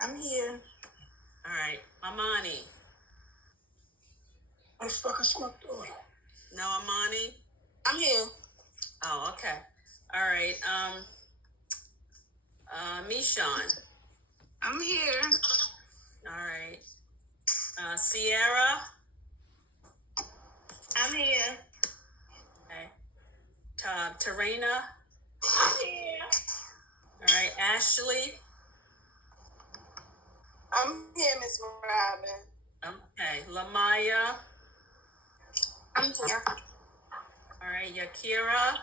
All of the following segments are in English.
I'm here. All right, Amani. No, Amani. I'm here. Oh, okay. All right. Mishon. I'm here. All right. Sierra. I'm here. Okay. Tarina. I'm here. All right. Ashley. I'm here, Miss Robin. Okay. Lamaya. I'm here. All right. Yakira.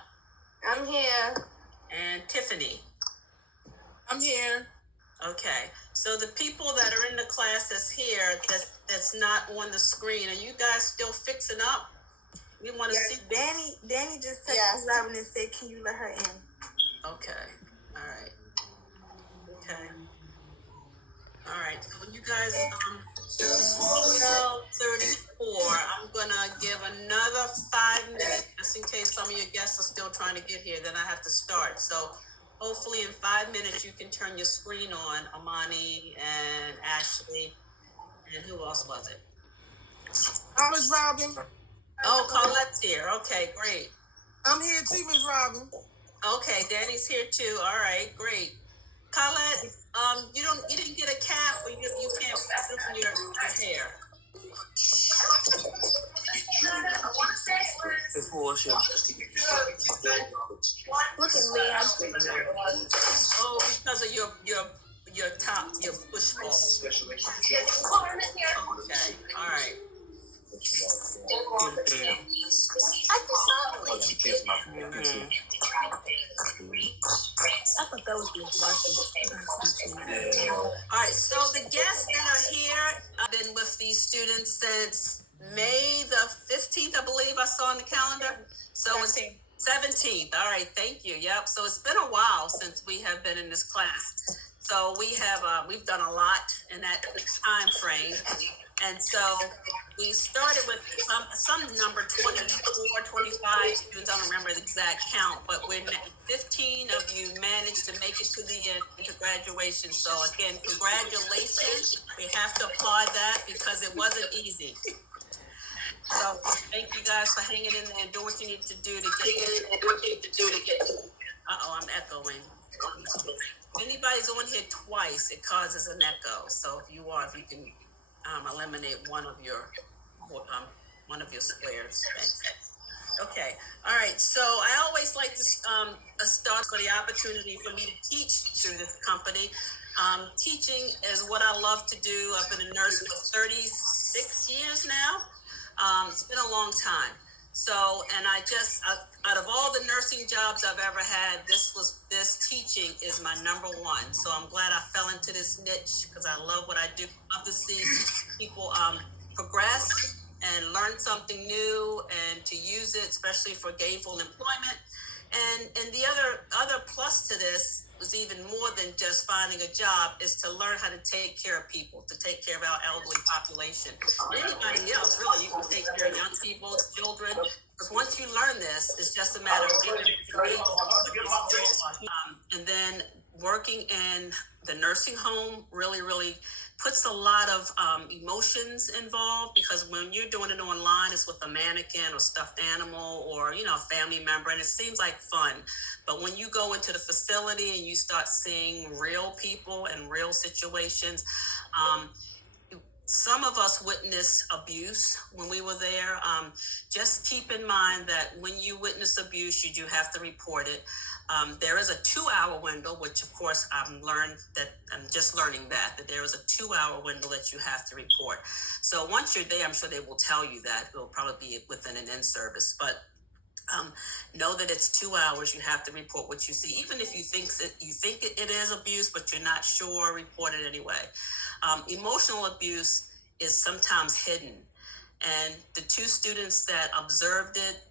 I'm here. And Tiffany. I'm here. Okay. So the people that are in the class that's here, that's not on the screen, are you guys still fixing up? We want to see. Danny just texted Miss Robin and said, "Can you let her in?" Okay. All right. Okay. All right. So when you guys 12:34, I'm gonna give another 5 minutes just in case some of your guests are still trying to get here. Then I have to start. So hopefully in 5 minutes you can turn your screen on, Amani and Ashley, and who else was it? Miss Robin. Oh, Colette's here. Okay, great. I'm here too, Miss Robin. Okay, Danny's here too. All right, great. Colette, you didn't get a cap, or you can't put it on your hair. Look at me. Oh, because of your top, your push ball. Okay, all right. I thought that was good. All right, so the guests that are here, I've been with these students since May the 15th, I believe I saw on the calendar. So it's 17th. All right, thank you. Yep. So it's been a while since we have been in this class. So we've done a lot in that time frame. And so we started with some number 24, 25 students. I don't remember the exact count, but when 15 of you managed to make it to the end to graduation. So again, congratulations. We have to applaud that because it wasn't easy. So thank you guys for hanging in there and doing what you need to do to get. Uh-oh, I'm echoing. If anybody's on here twice, it causes an echo. So if you can eliminate one of your squares. Okay. All right. So I always like to start for the opportunity for me to teach through this company. Teaching is what I love to do. I've been a nurse for 36 years now. It's been a long time. So, and out of all the nursing jobs I've ever had, this teaching is my number one. So I'm glad I fell into this niche because I love what I do. I love to see people progress and learn something new and to use it, especially for gainful employment. And the other plus to this was even more than just finding a job is to learn how to take care of people, to take care of our elderly population. Anybody else, really, you can take care of young people, children, because once you learn this, it's just a matter of and then working in the nursing home really, really puts a lot of emotions involved because when you're doing it online, it's with a mannequin or stuffed animal or, a family member, and it seems like fun. But when you go into the facility and you start seeing real people and real situations, some of us witnessed abuse when we were there. Just keep in mind that when you witness abuse, you do have to report it. There is a 2-hour window, which of course I'm just learning that there is a 2-hour window that you have to report. So once you're there, I'm sure they will tell you that. It'll probably be within an in-service, but know that it's 2 hours. You have to report what you see, even if you think it is abuse, but you're not sure. Report it anyway. Emotional abuse is sometimes hidden, and the 2 students that observed it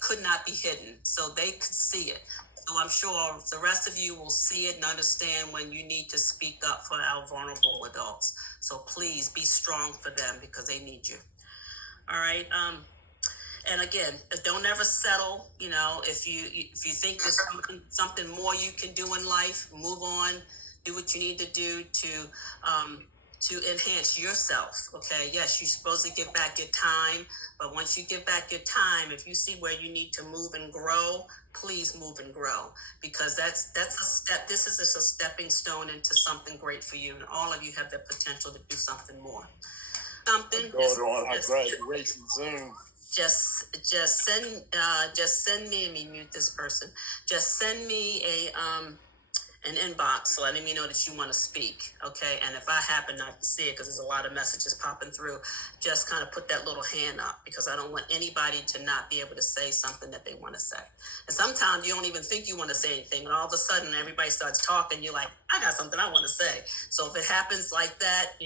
could not be hidden, so they could see it. So I'm sure the rest of you will see it and understand when you need to speak up for our vulnerable adults. So please be strong for them because they need you. All right. And again, don't ever settle. If you think there's something more you can do in life, move on. do what you need to do to enhance yourself. Okay, yes, you're supposed to give back your time, but once you give back your time, if you see where you need to move and grow, please move and grow, because that's a step. This is just a stepping stone into something great for you, and all of you have the potential to do something more. Something on her graduation Zoom. Just send me. Let me mute this person. Just send me an inbox letting me know that you want to speak, okay? And if I happen not to see it, because there's a lot of messages popping through, just kind of put that little hand up, because I don't want anybody to not be able to say something that they want to say. And sometimes you don't even think you want to say anything, and all of a sudden everybody starts talking, you're like, I got something I want to say. So if it happens like that,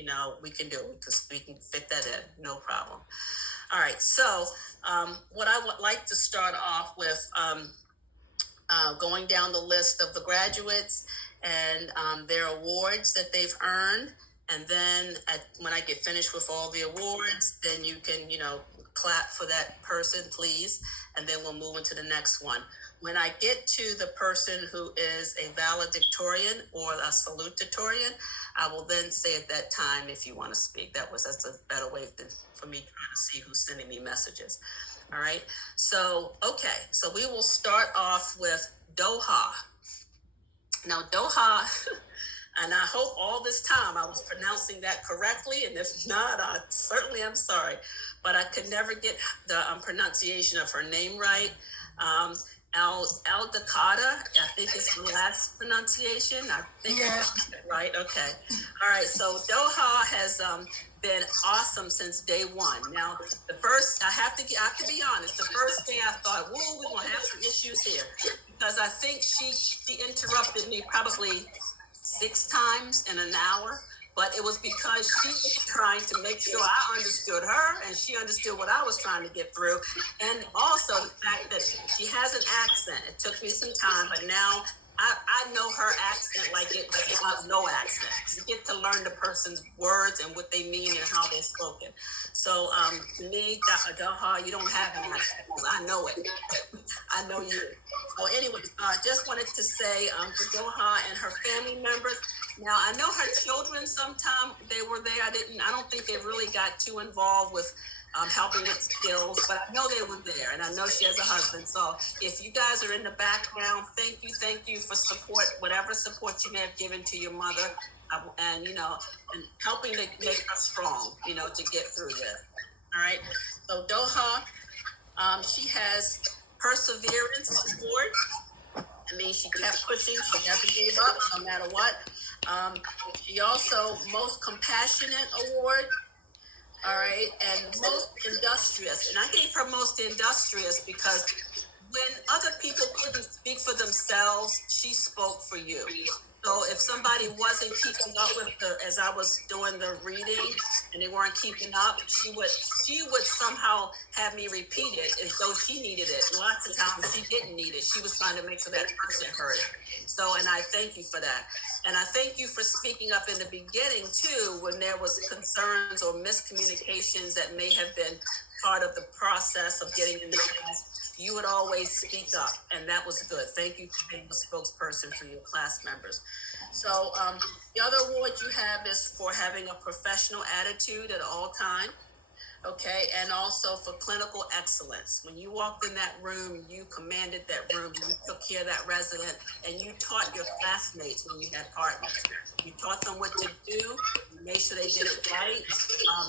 we can do it, because we can fit that in, no problem. All right, so what I would like to start off with, going down the list of the graduates and their awards that they've earned. And then when I get finished with all the awards, then you can, clap for that person, please. And then we'll move into the next one. When I get to the person who is a valedictorian or a salutatorian, I will then say at that time, if you want to speak. That's a better way for me trying to see who's sending me messages. All right. So we will start off with Doha. Now, Doha, and I hope all this time I was pronouncing that correctly. And if not, I certainly am sorry. But I could never get the pronunciation of her name right. Al-Dakata, I think it's the last pronunciation. I think right. Okay. All right. So Doha has been awesome since day one. Now, I have to be honest. The first day I thought, whoa, we're gonna have some issues here, because I think she interrupted me probably 6 times in an hour. But it was because she was trying to make sure I understood her and she understood what I was trying to get through. And also the fact that she has an accent. It took me some time, but now I know her accent like it was no accent. You get to learn the person's words and what they mean and how they're spoken. So to me, Doha, you don't have an accent. I know it. I know you. So anyway, just wanted to say for Doha and her family members. Now, I know her children sometime they were there. I don't think they really got too involved with helping with skills, but I know they were there, and I know she has a husband. So if you guys are in the background, thank you for support, whatever support you may have given to your mother, and helping to make her strong, to get through this. All right. So Doha, she has Perseverance Award. I mean, she kept pushing. She never gave up, no matter what. She also Most Compassionate Award. All right, and Most Industrious. And I gave her Most Industrious because when other people couldn't speak for themselves, she spoke for you. So if somebody wasn't keeping up with as I was doing the reading and they weren't keeping up, she would somehow have me repeat it as though she needed it. Lots of times she didn't need it. She was trying to make sure that person heard it. So, and I thank you for that. And I thank you for speaking up in the beginning too, when there was concerns or miscommunications that may have been part of the process of getting in the class. You would always speak up, and that was good. Thank you for being a spokesperson for your class members. So the other award you have is for having a professional attitude at all times. Okay, and also for clinical excellence. When you walked in that room, you commanded that room, you took care of that resident, and you taught your classmates when you had partners. You taught them what to do, you made sure they did it right.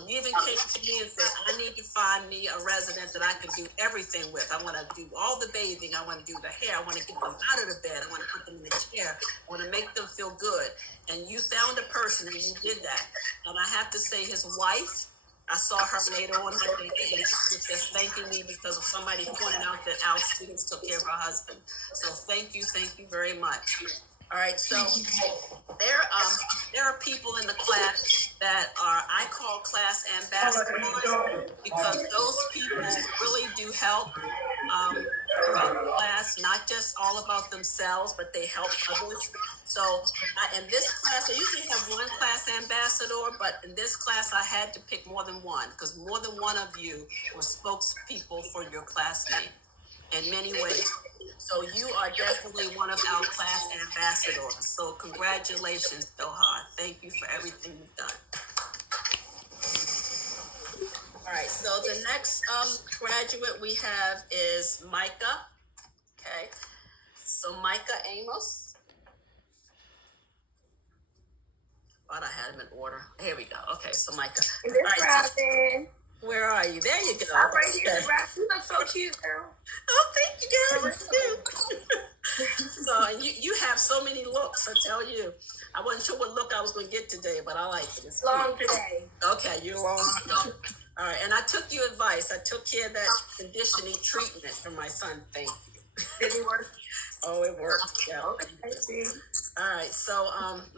You even came to me and said, I need to find me a resident that I can do everything with. I want to do all the bathing, I want to do the hair, I want to get them out of the bed, I want to put them in the chair, I want to make them feel good. And you found a person and you did that. And I have to say his wife, I saw her later on that day, and she was just thanking me because of somebody pointing out that our students took care of her husband. So thank you very much. All right, so there are people in the class that I call class ambassadors, because those people really do help throughout the class, not just all about themselves, but they help others. So in this class, I usually have one class ambassador, but in this class, I had to pick more than one, because more than one of you were spokespeople for your classmate. in many ways. So you are definitely one of our class ambassadors. So congratulations, Doha. Thank you for everything you've done. All right, so the next graduate we have is Micah. Okay, so Micah Amos. Thought I had him in order. Here we go. Okay, so Micah. Miss All right, Robin. where are you? There you go. I'm right here. Okay. You look so cute, girl. Oh, thank you, girl. You too. So you have so many looks, I tell you. I wasn't sure what look I was going to get today, but I like it. It's long today. Okay, you're long. All right, and I took your advice. I took care of that conditioning treatment for my son. Thank you. Did it work? Oh, it worked. Yeah. Okay, I see. All right, so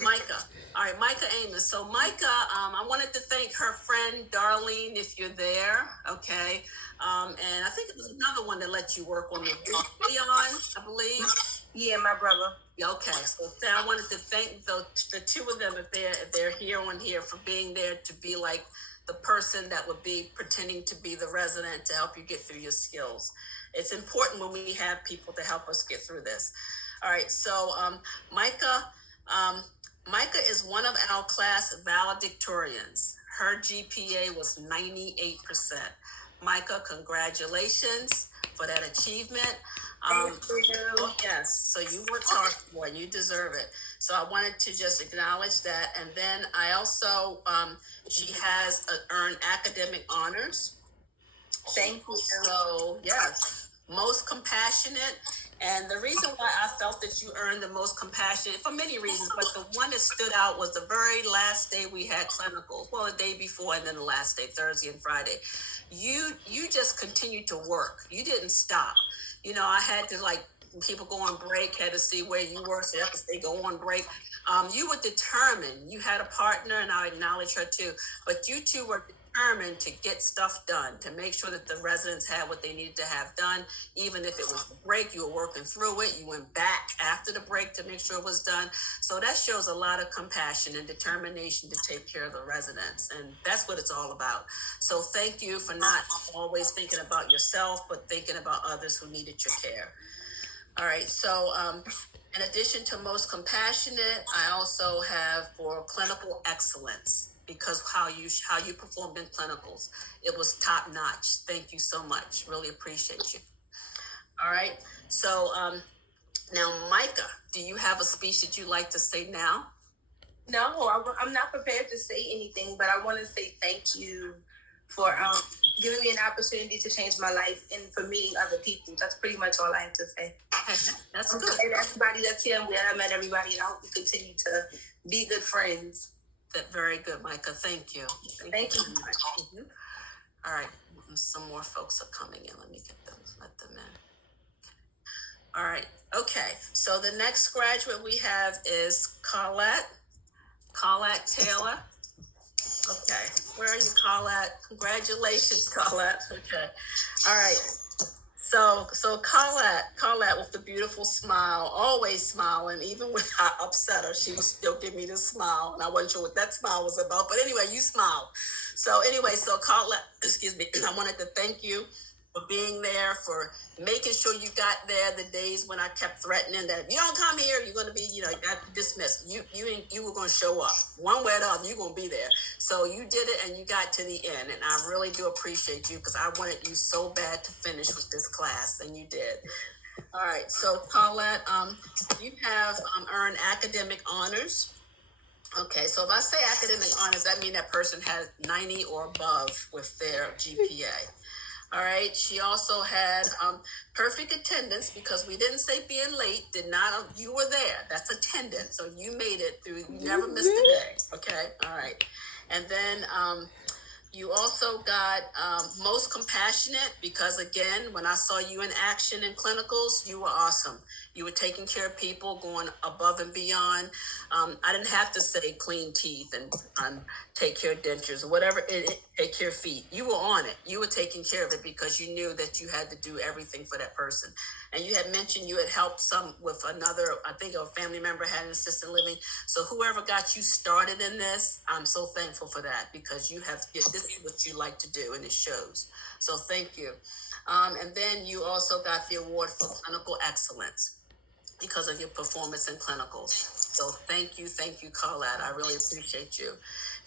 Micah. All right, Micah Amos. So Micah, I wanted to thank her friend Darlene, if you're there. Okay, and I think it was another one that let you work on the Leon, I believe. Yeah, my brother. Okay, so I wanted to thank the two of them if they're here on here for being there to be like the person that would be pretending to be the resident to help you get through your skills. It's important when we have people to help us get through this. All right, so Micah is one of our class valedictorians. Her GPA was 98%. Micah, congratulations for that achievement. Thank you. Oh, yes, so you worked hard for it, you deserve it. So I wanted to just acknowledge that. And then I also, she has earned academic honors. Thank you. So, yes, most compassionate. And the reason why I felt that you earned the most compassionate, for many reasons, but the one that stood out was the very last day we had clinicals. Well, the day before and then the last day, Thursday and Friday. You just continued to work. You didn't stop. You know, I had to, like, people go on break, had to see where you were, so after they go on break. You were determined. You had a partner, and I acknowledge her too, but you two were determined to get stuff done, to make sure that the residents had what they needed to have done. Even if it was a break, you were working through it. You went back after the break to make sure it was done. So that shows a lot of compassion and determination to take care of the residents. And that's what it's all about. So thank you for not always thinking about yourself, but thinking about others who needed your care. All right, so in addition to most compassionate, I also have for clinical excellence, because how you performed in clinicals, it was top notch. Thank you so much. Really appreciate you. All right, so now Micah, do you have a speech that you'd like to say now? No, I'm not prepared to say anything, but I want to say thank you for giving me an opportunity to change my life and for meeting other people. That's pretty much all I have to say. That's good. And everybody that's here, I'm glad I met everybody, and I hope we continue to be good friends. That's very good, Micah. Thank you. Thank you. Very much. Mm-hmm. All right, some more folks are coming in. Let me let them in. All right, okay. So the next graduate we have is Colette Taylor. Okay, where are you, Colette? Congratulations, Colette. Okay, all right. So Colette with the beautiful smile, always smiling, even when I upset her, she would still give me this smile, and I wasn't sure what that smile was about. But anyway, you smiled. So Colette, excuse me, I wanted to thank you for being there, for making sure you got there the days when I kept threatening that if you don't come here, you're going to be, you got dismissed. You were going to show up one way or the other. You're going to be there. So you did it, and you got to the end. And I really do appreciate you, because I wanted you so bad to finish with this class, and you did. All right. So Paulette, you have earned academic honors. Okay. So if I say academic honors, that means that person has 90 or above with their GPA. All right. She also had perfect attendance, because we didn't say being late. You were there. That's attendance. So you made it through. You never missed a day. Okay. All right. And then you also got most compassionate, because again, when I saw you in action in clinicals, you were awesome. You were taking care of people, going above and beyond. I didn't have to say clean teeth and take care of dentures or whatever, take care of feet. You were on it. You were taking care of it because you knew that you had to do everything for that person. And you had mentioned you had helped some with another, I think a family member had an assisted living. So whoever got you started in this, I'm so thankful for that because this is what you like to do and it shows. So thank you. And then you also got the award for clinical excellence because of your performance in clinicals. So thank you, Carlette. I really appreciate you.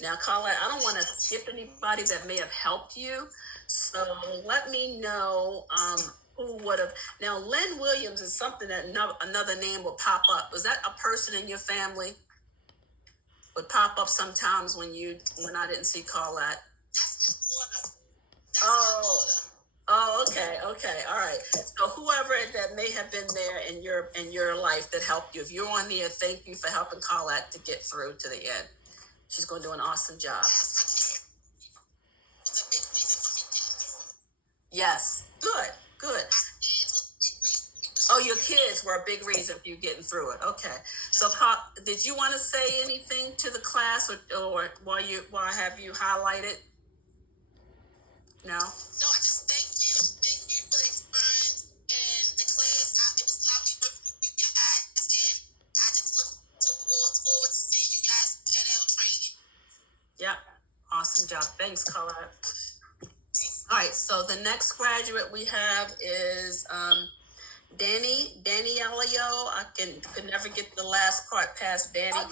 Now, Carlette, I don't want to skip anybody that may have helped you. So let me know who would have. Now, Lynn Williams is something that another name will pop up. Was that a person in your family? Would pop up sometimes when I didn't see Carlette? That's my daughter. Okay, all right. So whoever that may have been there in your life that helped you, if you're on there, thank you for helping Carlette to get through to the end. She's going to do an awesome job. Yes, good. Oh, your kids were a big reason for you getting through it. Okay. So, did you want to say anything to the class, or while I have you highlighted? No. No, I just thank you for the experience and the class. It was lovely working with you guys, and I just look forward to seeing you guys at L training. Yep, awesome job. Thanks, Colette. All right, so the next graduate we have is Danny Elio. I could never get the last part past Danny. I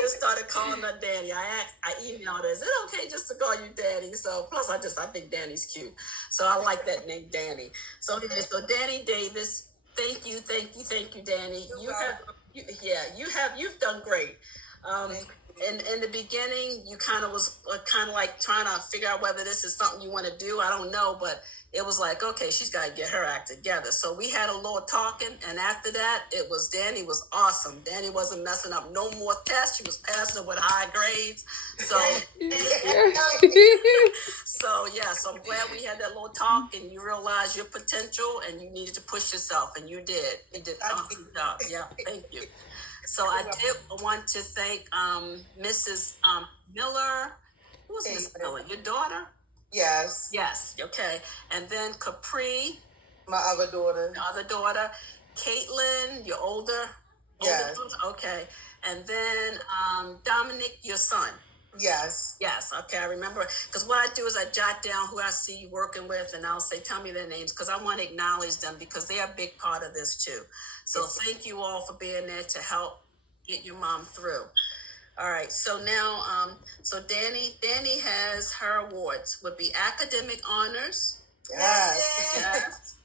just started calling her Danny. I emailed her, is it okay just to call you Danny? So plus I think Danny's cute. So I like that name, Danny. So Danny Davis, thank you, Danny. You've done great. In the beginning, you kind of like trying to figure out whether this is something you want to do. I don't know, but it was like, okay, she's got to get her act together. So we had a little talking, and after that, Danny was awesome. Danny wasn't messing up no more tests. She was passing with high grades. So, so I'm glad we had that little talk, and you realized your potential, and you needed to push yourself, and you did. You did an awesome job. Yeah, thank you. So I did want to thank Mrs. Miller. Who was Miss Miller? Your daughter? Yes. Yes. Okay. And then Capri. My other daughter. Caitlin, your older. Yes. Okay. And then Dominic, your son. Yes. Yes. Okay. I remember because what I do is I jot down who I see you working with, and I'll say, tell me their names because I want to acknowledge them because they are a big part of this too. So thank you all for being there to help get your mom through. All right. So now, Danny has her awards. Would be academic honors. Yes.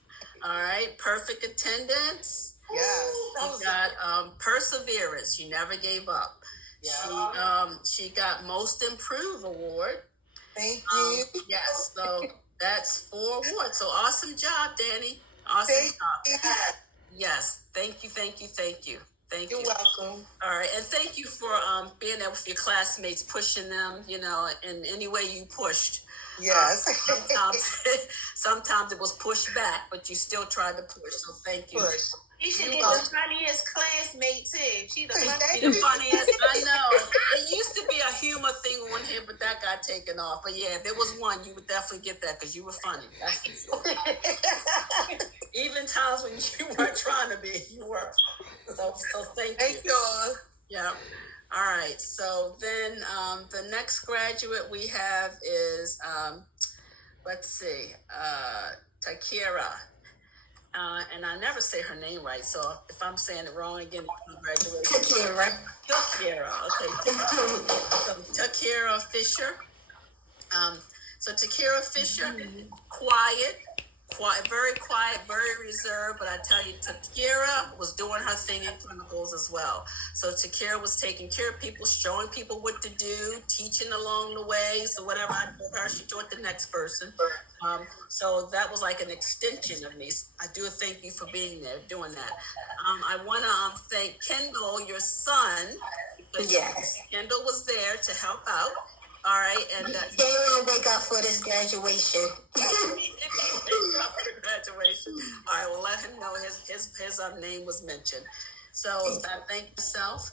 All right. Perfect attendance. Yes. She got perseverance. She never gave up. Yeah. She got most improved award. Thank you. Yes. So that's 4 awards. So awesome job, Danny. Awesome job. You. Yes. Thank you. Thank you. You're welcome. All right. And thank you for being there with your classmates, pushing them, in any way you pushed. Yes. Sometimes it was pushed back, but you still tried to push. So thank you. Push. You should be the funniest classmate too. She's the funniest. I know. It used to be a humor thing on here, but that got taken off. But yeah, if there was one, you would definitely get that because you were funny. Even times when you weren't trying to be, you were. So thank you. Thank you all. Yeah. All right. So then the next graduate we have is, Takira. And I never say her name right, so if I'm saying it wrong again, congratulations. Takira. Okay. So Takira Fisher. So Takira Fisher, quiet, very quiet, very reserved, but I tell you, Takira was doing her thing in clinicals as well. So Takira was taking care of people, showing people what to do, teaching along the way. So whatever I told her, she taught the next person. So that was like an extension of me. I do thank you for being there, doing that. I want to thank Kendall, your son. Yes. Kendall was there to help out. All right, and They will wake up for this graduation. graduation. All right, well, let him know his name was mentioned. So I thank yourself.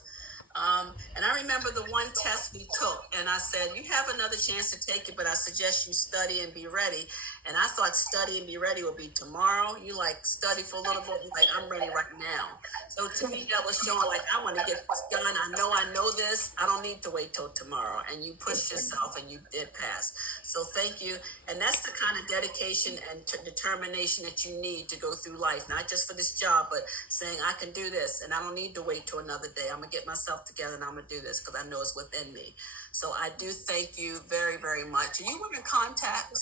And I remember the one test we took, and I said, you have another chance to take it, but I suggest you study and be ready. And I thought study and be ready would be tomorrow. You like study for a little bit, like I'm ready right now. So to me, that was showing like, I want to get this done. I know this. I don't need to wait till tomorrow. And you pushed yourself and you did pass. So thank you. And that's the kind of dedication and determination that you need to go through life, not just for this job, but saying I can do this and I don't need to wait till another day. I'm going to get myself together and I'm going to do this because I know it's within me. So I do thank you very, very much. Are you wearing contacts?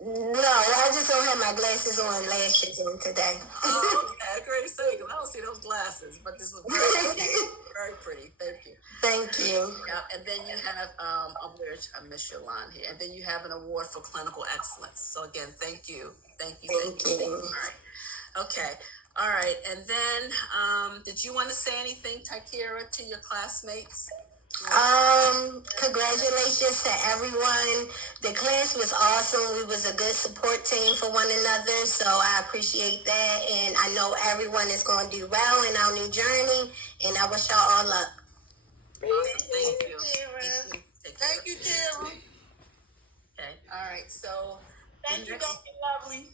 No, I just don't have my glasses on, lashes on today. Oh, okay, great thing. I don't see those glasses, but this was very pretty. Thank you. Thank you. Yeah, and then you have I missed your line here. And then you have an award for clinical excellence. So again, thank you. Thank you. All right. Okay. All right. And then did you want to say anything, Takira, to your classmates? Congratulations to everyone. The class was awesome. We was a good support team for one another, so I appreciate that. And I know everyone is going to do well in our new journey, and I wish y'all all luck. Awesome. Thank you. Thank you, Tara. Okay. All right. So Thank you, Dr. Lovely.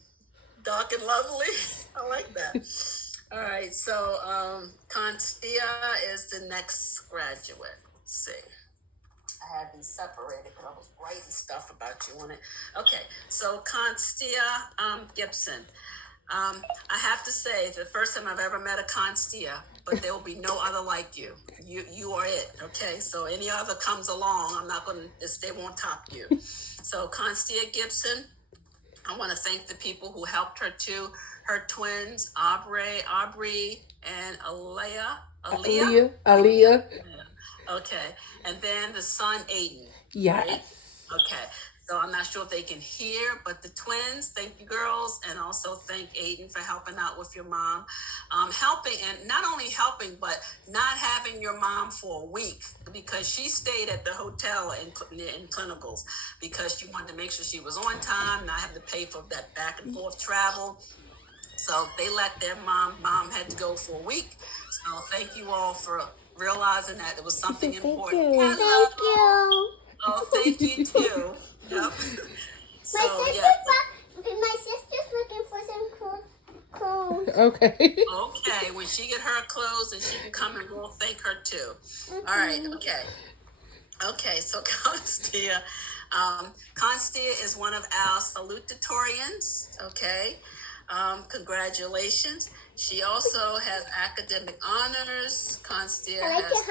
Dark and lovely. I like that. All right. So Constantia is the next graduate. Let's see. I had these separated because I was writing stuff about you on it. Okay. So Constantia Gibson. I have to say, the first time I've ever met a Constantia, but there will be no other like you. You are it. Okay. So any other comes along, I'm not going to. They won't top you. So Constantia Gibson. I want to thank the people who helped her too. Her twins, Aubrey, and Aaliyah. Okay. And then the son, Aiden. Yes. Right? Okay. So I'm not sure if they can hear, but the twins, thank you, girls. And also thank Aiden for helping out with your mom. Helping, and not only helping, but not having your mom for a week because she stayed at the hotel in clinicals because she wanted to make sure she was on time, not have to pay for that back and forth travel. So they let their mom had to go for a week. So thank you all for realizing that it was something important. Thank you. Oh, thank you too. Yep. So, my sister's looking for some clothes. Okay. Okay, when she get her clothes, and she can come and we'll thank her too. All right. Okay. Okay. So Constantia, Constantia is one of our salutatorians. Okay. Congratulations. She also has academic honors. Constantia has.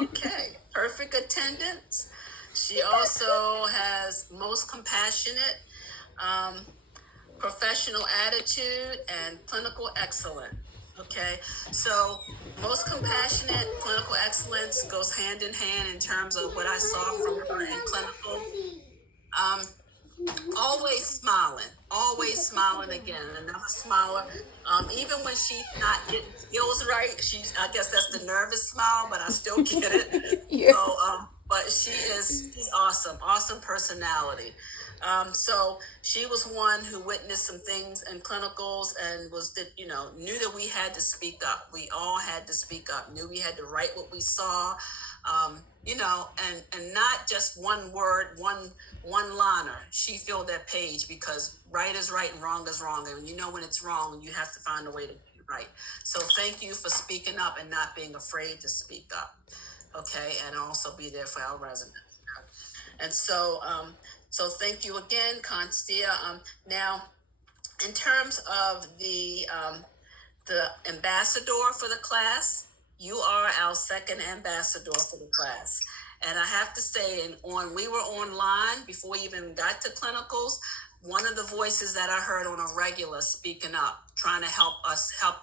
Okay. Perfect attendance. She also has most compassionate, professional attitude, and clinical excellence. Okay, so most compassionate, clinical excellence goes hand in hand in terms of what I saw from her in clinical. Always smiling again, another smiler. Even when she's not getting skills right, I guess that's the nervous smile, but I still get it. Yeah. So, but she's awesome personality. So she was one who witnessed some things in clinicals and knew that we had to speak up. We all had to speak up, knew we had to write what we saw, and not just one word, one liner. She filled that page because right is right and wrong is wrong. And when it's wrong, you have to find a way to do it right. So thank you for speaking up and not being afraid to speak up. Okay, and also be there for our residents. And so thank you again, Constantia. Now, in terms of the ambassador for the class, you are our second ambassador for the class. And I have to say, we were online before we even got to clinicals. One of the voices that I heard on a regular speaking up, trying to help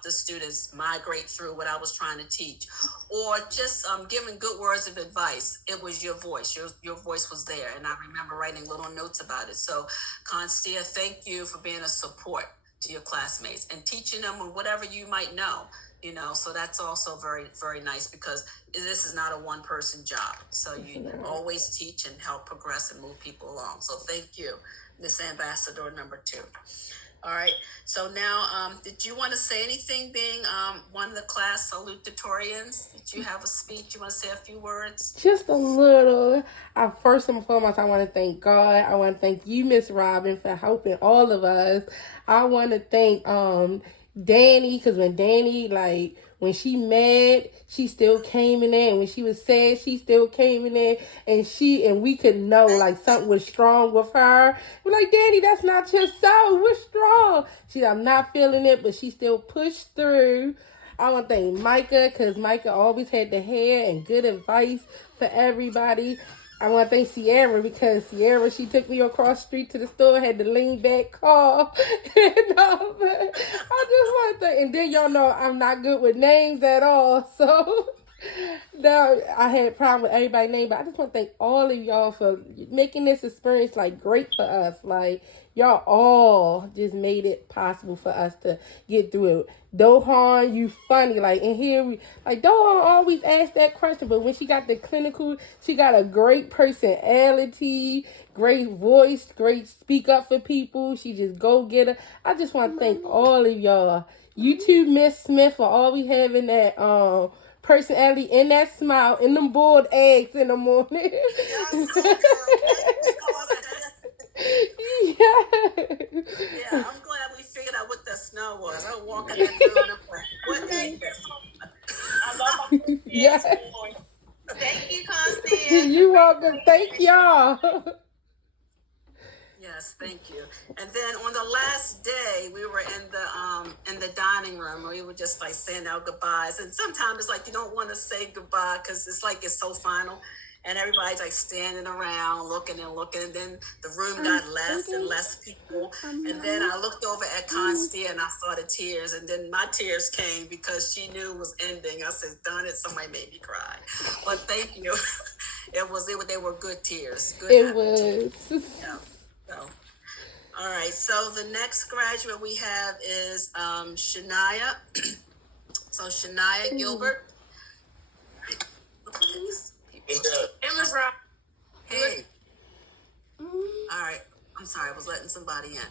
the students migrate through what I was trying to teach, or just giving good words of advice. It was your voice. Your voice was there, and I remember writing little notes about it. So, Constantia, thank you for being a support to your classmates and teaching them whatever you might know. you know, so that's also very, very nice because this is not a one person job. So you always teach and help progress and move people along. So thank you, Miss Ambassador number 2. All right. So now, did you want to say anything being one of the class salutatorians? Did you have a speech? You want to say a few words? Just a little. First and foremost, I want to thank God. I want to thank you, Miss Robin, for helping all of us. I want to thank Danny, because when Danny, like, when she mad, she still came in there. And when she was sad, she still came in there. And we could know, like, something was strong with her. We're like, Danny, that's not your soul. We're strong. I'm not feeling it, but she still pushed through. I want to thank Micah, because Micah always had the hair and good advice for everybody. I want to thank Sierra, because Sierra, she took me across the street to the store, had to lean back, call. And all that. I just want to thank, and then y'all know I'm not good with names at all, so now I had a problem with everybody's name, but I just want to thank all of y'all for making this experience, like, great for us. Like, y'all all just made it possible for us to get through it. Dohan, you funny. Like, and here we, like, Dohan always asks that question, but when she got the clinical, she got a great personality, great voice, great speak up for people. She just go get her. I just want to thank all of y'all. You too, Miss Smith, for always having that personality and that smile and them boiled eggs in the morning. Yeah, I'm glad we figured out what the snow was. I was walking in through and I'm like, what is this? I love my Yes. Thank you, Constance. You welcome. Thank y'all. Yes, thank you. And then on the last day, we were in the dining room, and we were just like saying our goodbyes. And sometimes it's like you don't want to say goodbye because it's like it's so final, and everybody's like standing around looking, and then the room got less and less people. And then I looked over at Constance and I saw the tears, and then my tears came because she knew it was ending. I said, "Darn it, somebody made me cry." But thank you. They were good tears. Good. It was. Yeah. So, all right. So the next graduate we have is Shania. So Shania Gilbert. It was right. Hey. All right. I'm sorry. I was letting somebody in.